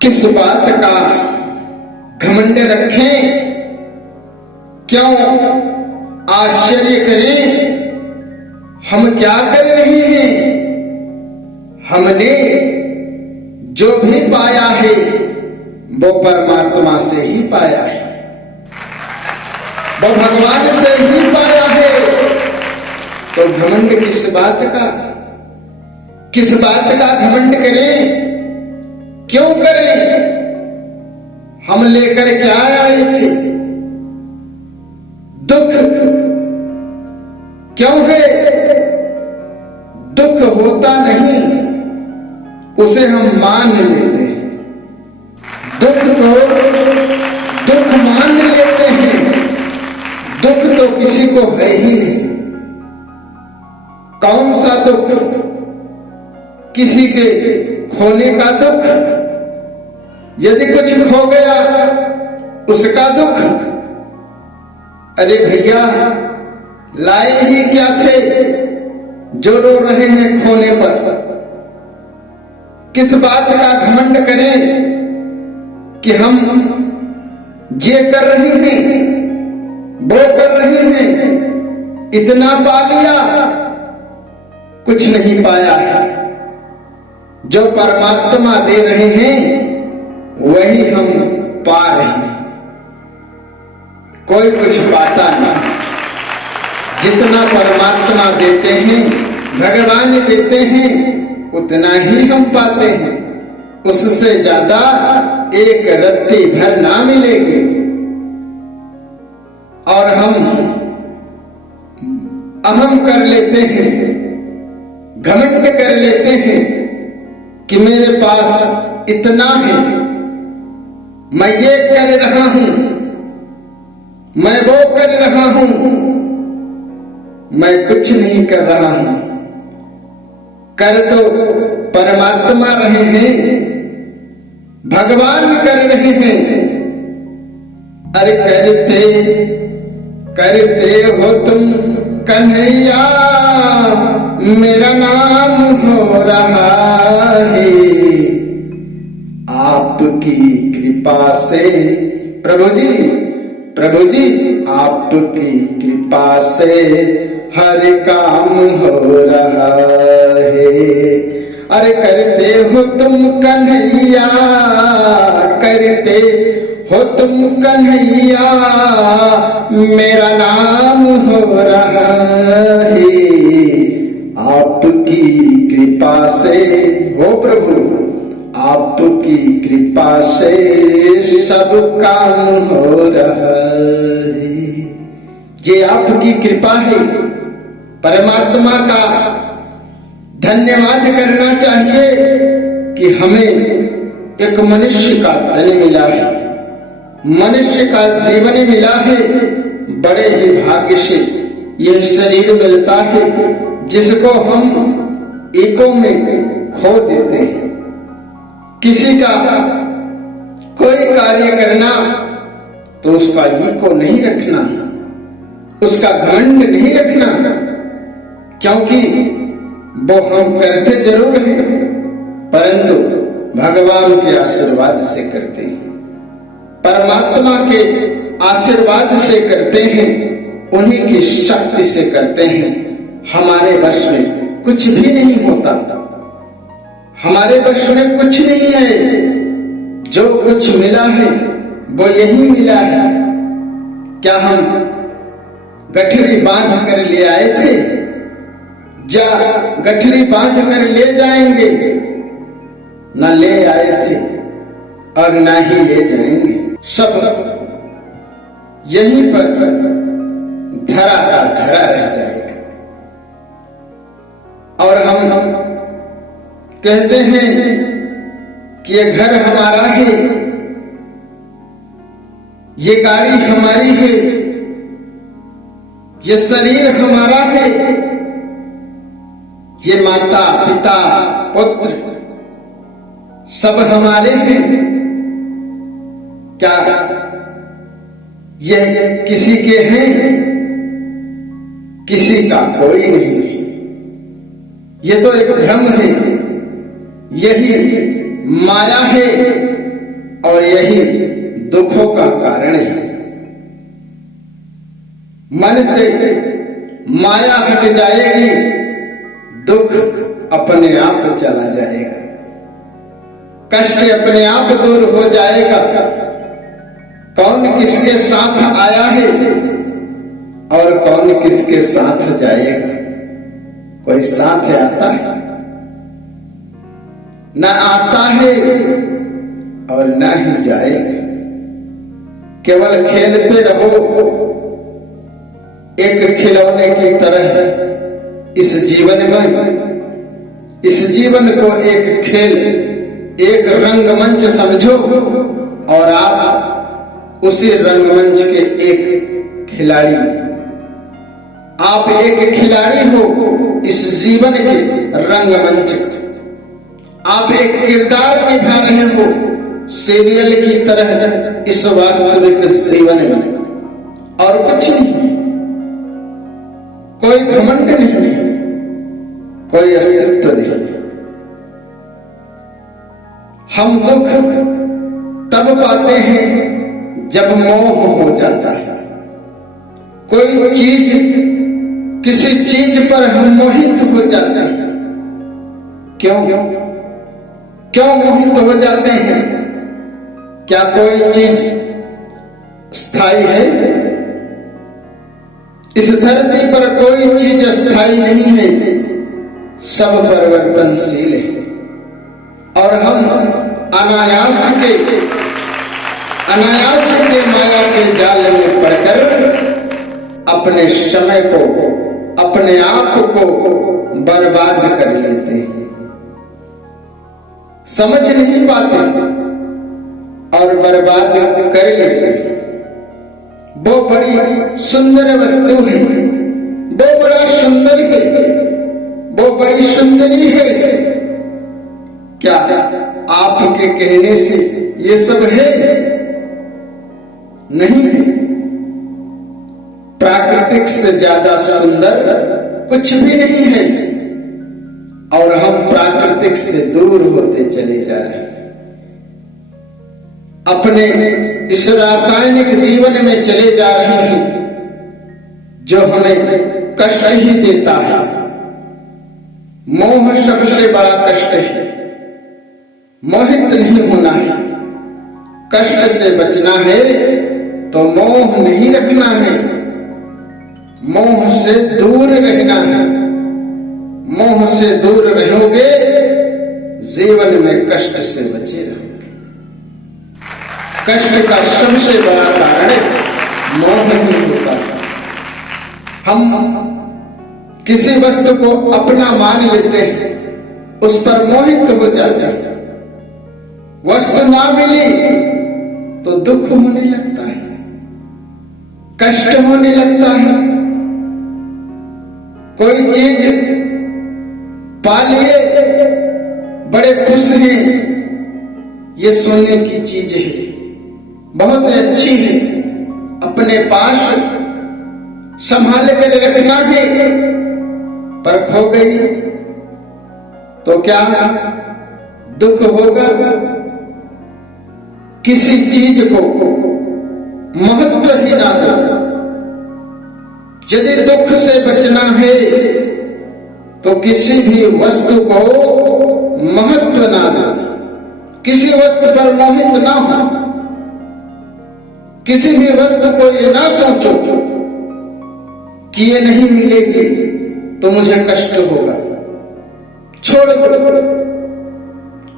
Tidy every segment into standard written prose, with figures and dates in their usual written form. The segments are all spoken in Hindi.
किस बात का घमंड रखें, क्यों आश्चर्य करें। हम क्या कर रहे हैं, हमने जो भी पाया है वो परमात्मा से ही पाया है, वो भगवान से ही पाया है। तो घमंड किस बात का घमंड करें, क्यों करें। हम लेकर क्या आए थे, दुख क्यों है। दुख होता नहीं, उसे हम मान लेते हैं। दुख को दुख मान लेते हैं। दुख तो किसी को है ही नहीं। कौन सा दुख, किसी के खोने का दुख, यदि कुछ खो गया उसका दुख। अरे भैया, लाए ही क्या थे जो रो रहे हैं खोने पर। किस बात का घमंड करें कि हम ये कर रहे हैं, वो कर रहे हैं, इतना पा लिया, कुछ नहीं पाया है। जो परमात्मा दे रहे हैं वही हम पा रहे हैं। कोई कुछ पाता नहीं। जितना परमात्मा देते हैं, भगवान देते हैं, उतना ही हम पाते हैं। उससे ज्यादा एक रत्ती भर ना मिलेगी। और हम अहम कर लेते हैं, घमंड कर लेते हैं कि मेरे पास इतना है, मैं ये कर रहा हूं, मैं वो कर रहा हूं, मैं कुछ नहीं कर रहा हूं। कर तो परमात्मा रहे हैं, भगवान कर रहे हैं। अरे करते हो तुम कन्हैया, मेरा नाम हो रहा है आपकी कृपा से। प्रभु जी आपकी कृपा से हर काम हो रहा है। अरे करते हो तुम कन्हैया, करते हो तुम कन्हैया, मेरा नाम हो रहा है आपकी कृपा से। हो प्रभु, आपकी कृपा से सब काम हो रहा है। ये आपकी कृपा है। परमात्मा का धन्यवाद करना चाहिए कि हमें एक मनुष्य का तन मिला है, मनुष्य का जीवन मिला है। बड़े ही भाग्य से यह शरीर मिलता है, जिसको हम ईगो में खो देते हैं। किसी का कोई कार्य करना तो उसका ईगो नहीं रखना, उसका घमंड नहीं रखना, क्योंकि वो हम करते जरूर हैं, परंतु भगवान के आशीर्वाद से करते हैं, परमात्मा के आशीर्वाद से करते हैं, उन्हीं की शक्ति से करते हैं। हमारे वश में कुछ भी नहीं होता, हमारे वश में कुछ नहीं है। जो कुछ मिला है वो यही मिला है। क्या हम गठरी बांध कर ले आए थे, या गठरी बांध कर ले जाएंगे? न ले आए थे और ना ही ले जाएंगे। सब यहीं पर धरा का धरा रह जाएगा। और हम कहते हैं कि ये घर हमारा है, ये गाड़ी हमारी है, ये शरीर हमारा है, ये माता पिता पुत्र सब हमारे हैं। क्या ये किसी के हैं? किसी का कोई नहीं है। ये तो एक भ्रम है, यही माया है और यही दुखों का कारण है। मन से माया हट जाएगी, दुख अपने आप चला जाएगा, कष्ट अपने आप दूर हो जाएगा। कौन किसके साथ आया है और कौन किसके साथ जाएगा? कोई साथ आता है? न आता है और न ही जाएगा। केवल खेलते रहो एक खिलौने की तरह इस जीवन में। इस जीवन को एक खेल, एक रंगमंच समझो और आप उसी रंगमंच के एक खिलाड़ी। आप एक खिलाड़ी हो इस जीवन के रंगमंच। आप एक किरदार निभा रहे हो सीरियल की तरह इस वास्तविक जीवन में, और कुछ नहीं। कोई घमंड नहीं, कोई अस्तित्व नहीं। हम दुख तब पाते हैं जब मोह हो जाता है। कोई चीज, किसी चीज पर हम मोहित हो जाते हैं। क्यों मोहित हो जाते हैं? क्या कोई चीज स्थायी है? इस धरती पर कोई चीज स्थायी नहीं है, सब परिवर्तनशील है। और हम अनायास के माया के जाल में पड़कर अपने समय को, अपने आप को बर्बाद कर लेते हैं। समझ नहीं पाते और बर्बाद कर लेते हैं। वो बड़ी सुंदर वस्तु है, वो बड़ा सुंदर है, वो बड़ी सुंदरी है। क्या आपके कहने से ये सब है? नहीं है। प्राकृतिक से ज्यादा सुंदर कुछ भी नहीं है, और हम प्राकृतिक से दूर होते चले जा रहे हैं। अपने इस रासायनिक जीवन में चले जा रहे हैं जो हमें कष्ट ही देता है। मोह सबसे बड़ा कष्ट है। मोहित नहीं होना है, कष्ट से बचना है तो मोह नहीं रखना है, मोह से दूर रहना है। मोह से दूर रहोगे, जीवन में कष्ट से बचे रहोगे। कष्ट का सबसे बड़ा कारण मोह ही होता है। हम किसी वस्तु को अपना मान लेते हैं, उस पर मोहित हो जाते हैं। वस्तु ना मिली तो दुख होने लगता है, कष्ट होने लगता है। कोई चीज पा लिए, बड़े खुश हैं, ये सोने की चीज है, बहुत अच्छी है, अपने पास संभाल कर रखना है, पर खो गई तो क्या दुख होगा? किसी चीज को महत्व ही ना दो। यदि दुख से बचना है तो किसी भी वस्तु को महत्व ना दो, किसी वस्तु पर मोहित ना हो, किसी भी वस्तु को ये ना सोचो कि ये नहीं मिलेगी तो मुझे कष्ट होगा। छोड़ दो,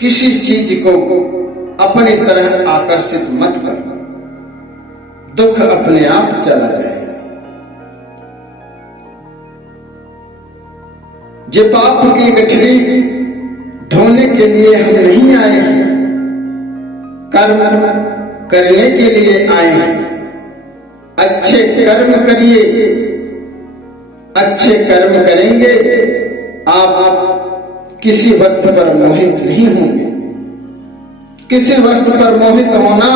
किसी चीज को अपनी तरह आकर्षित मत करो, दुख अपने आप चला जाएगा। जे पाप की गठरी ढोने के लिए हम नहीं आए हैं, कर्म करने के लिए आए हैं। अच्छे कर्म करिए, अच्छे कर्म करेंगे, आप किसी वस्तु पर मोहित नहीं होंगे। किसी वस्तु पर मोहित होना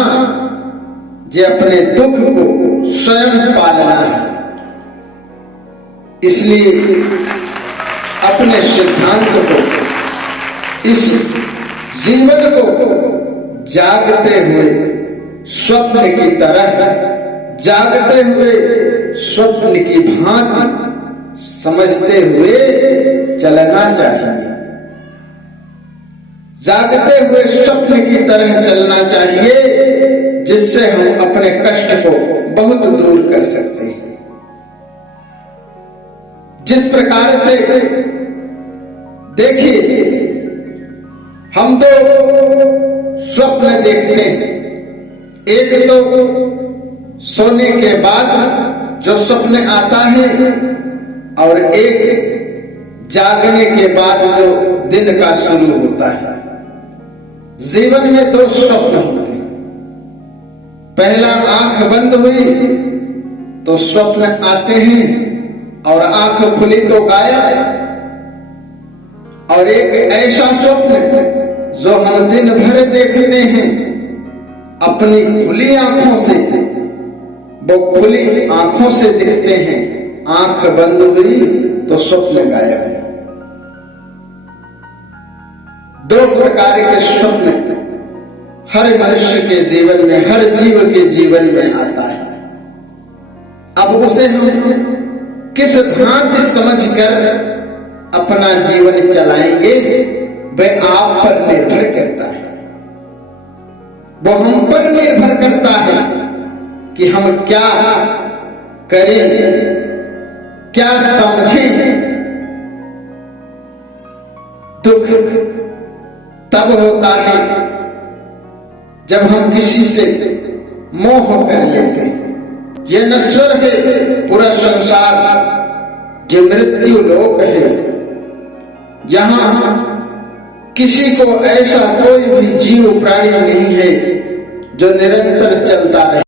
जे अपने दुख को स्वयं पालना है। इसलिए अपने सिद्धांत को, इस जीवन को जागते हुए स्वप्न की तरह, जागते हुए स्वप्न की भांति समझते हुए चलना चाहिए। जागते हुए स्वप्न की तरह चलना चाहिए, जिससे हम अपने कष्ट को बहुत दूर कर सकते हैं। जिस प्रकार से देखिए, हम तो स्वप्न देखते हैं, एक तो सोने के बाद जो स्वप्न आता है, और एक जागने के बाद जो दिन का शुरू होता है। जीवन में दो स्वप्न होते हैं। पहला, आंख बंद हुई तो स्वप्न आते हैं, और आंख खुली तो गायब। और एक ऐसा स्वप्न जो हम दिन भर देखते हैं अपनी खुली आंखों से, वो खुली आंखों से देखते हैं। आंख बंद हुई तो स्वप्न गायब है। दो प्रकार के स्वप्न हर मनुष्य के जीवन में, हर जीव के जीवन में आता है। अब उसे हम किस भांति समझकर अपना जीवन चलाएंगे, वह आप पर निर्भर करता है। वो हम पर निर्भर करता है कि हम क्या करें, क्या समझें। दुख तब होता है जब हम किसी से मोह कर लेते हैं। ये नश्वर है पूरा संसार, जो मृत्यु लोक है, जहां किसी को ऐसा कोई भी जीव प्राणी नहीं है जो निरंतर चलता रहे।